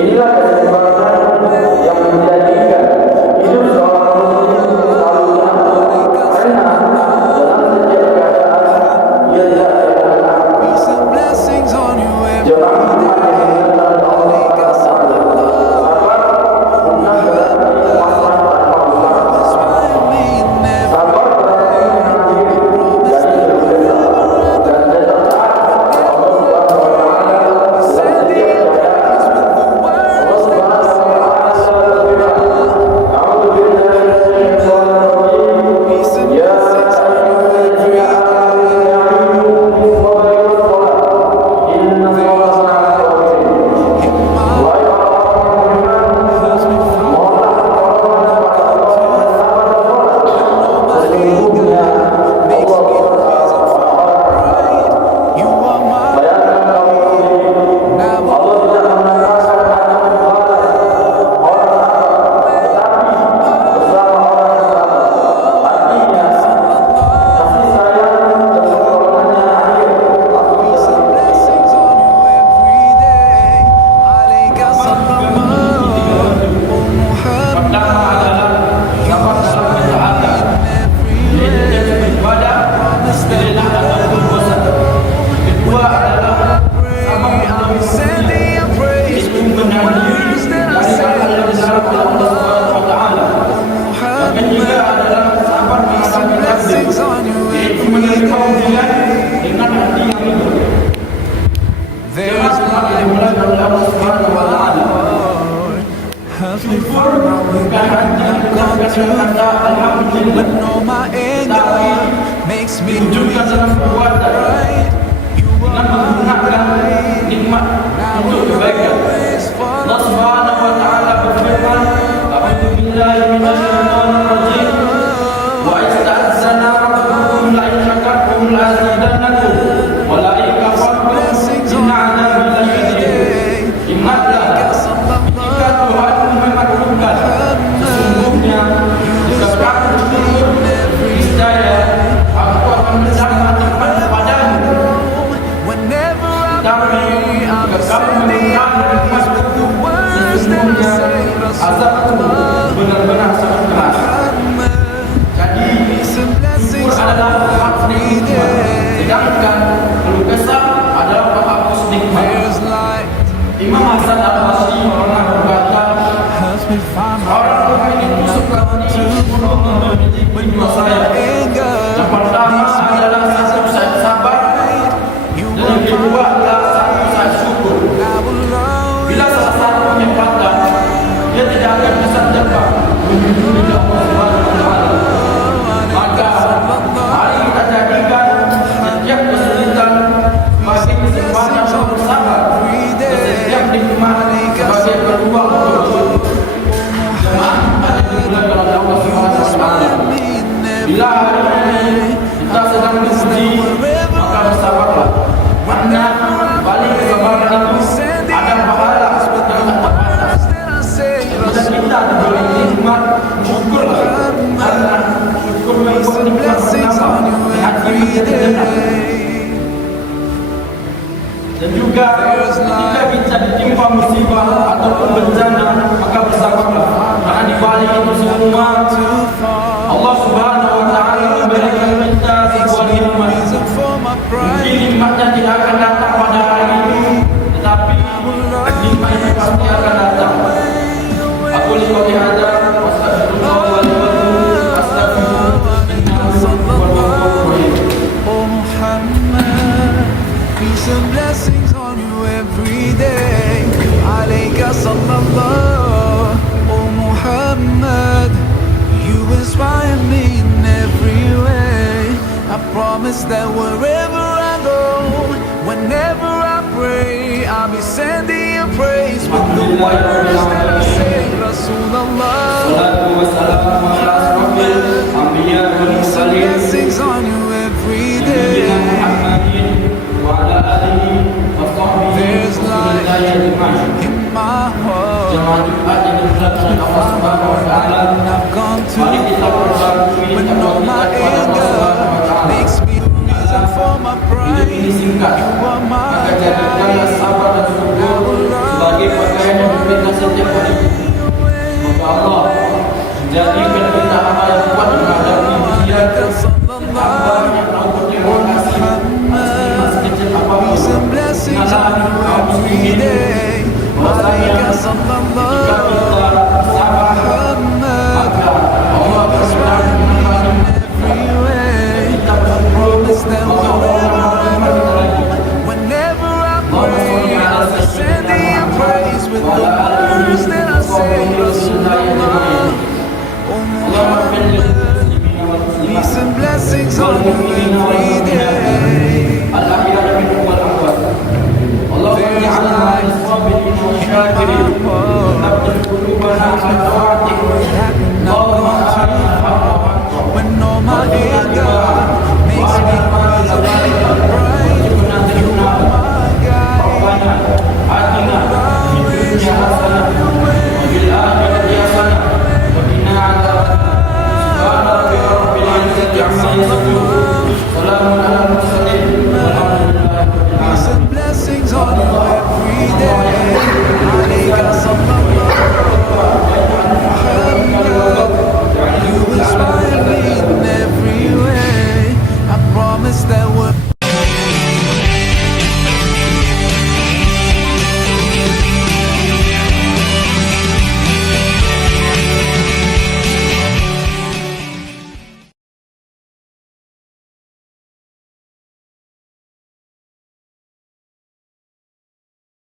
Inilah kesempatan yang menjadikan hidup seorang muslim selalu nyaman, karena dalam setiap keadaan ia tidak kehilangan jemaah But no, my anger makes me do it right. You are mine. Now we'll always follow. Allah Subhanahu wa Ta'ala berfirman, "A'udzu billahi minasyaitonir rajim. Wa ista'zana rabbukum la in syakartum la azidannakum wa la in kafartum inna 'adzabi lasyadid." Ingatlah jika Tuhanmu memaklumkan, sesungguhnya jika kamu niscaya aku akan menambah padamu. Tapi jika kamu mengingkari nikmatku, sesungguhnya azabku benar-benar sangat keras. Jadi syukur adalah penghapus nikmat, sedangkan keluh kesah adalah penghapus nikmat. Imam Hasan al-Basri pernah berkata, orang mukmin itu seperti memiliki dua sayap. Yang pertama adalah satu sayap sabar, dan yang kedua adalah satu sayap syukur. Bila salah satunya patah, dia tidak akan bisa terbang menuju Allah Subhanahu wa Ta'ala. Maka mari kita jadikan setiap kesulitan sebagai kesempatan untuk bersabar, setiap nikmat sebagai peluang untuk Allah Subhanahu wa Ta'ala. Bila hari ini kita sedang diuji, maka bersabarlah, karena balik kesabaran itu ada pahala yang tak terbatas. Jika kita diberi nikmat, syukurlah, karena syukur membuat nikmat bernambah di hati kita. Dan juga ketika kita ditimpa musibah ataupun bencana, maka bersabarlah, karena di balik itu semua Allah Subhanahu wa Ta'ala memberikan kita sebuah nikmat. Mungkin nikmatnya tidak akan datang pada hari ini, tetapi nikmat itu pasti akan datang. Aku lihat ada astagfirullah wa lakum astagfirullah Oh Muhammad, peace and blessings on you every day. Alayka sallallahu. Oh Muhammad, you inspire me in every way. I promise that wherever I go, whenever I pray, I'll be sending you praise with the words that I say. Rasulullah, peace and blessings on you every day. There's light in my heart. I've gone too far, but no, my anger makes me the reason for my pride. You are my guide. I will love you. Tabdil qulubana ala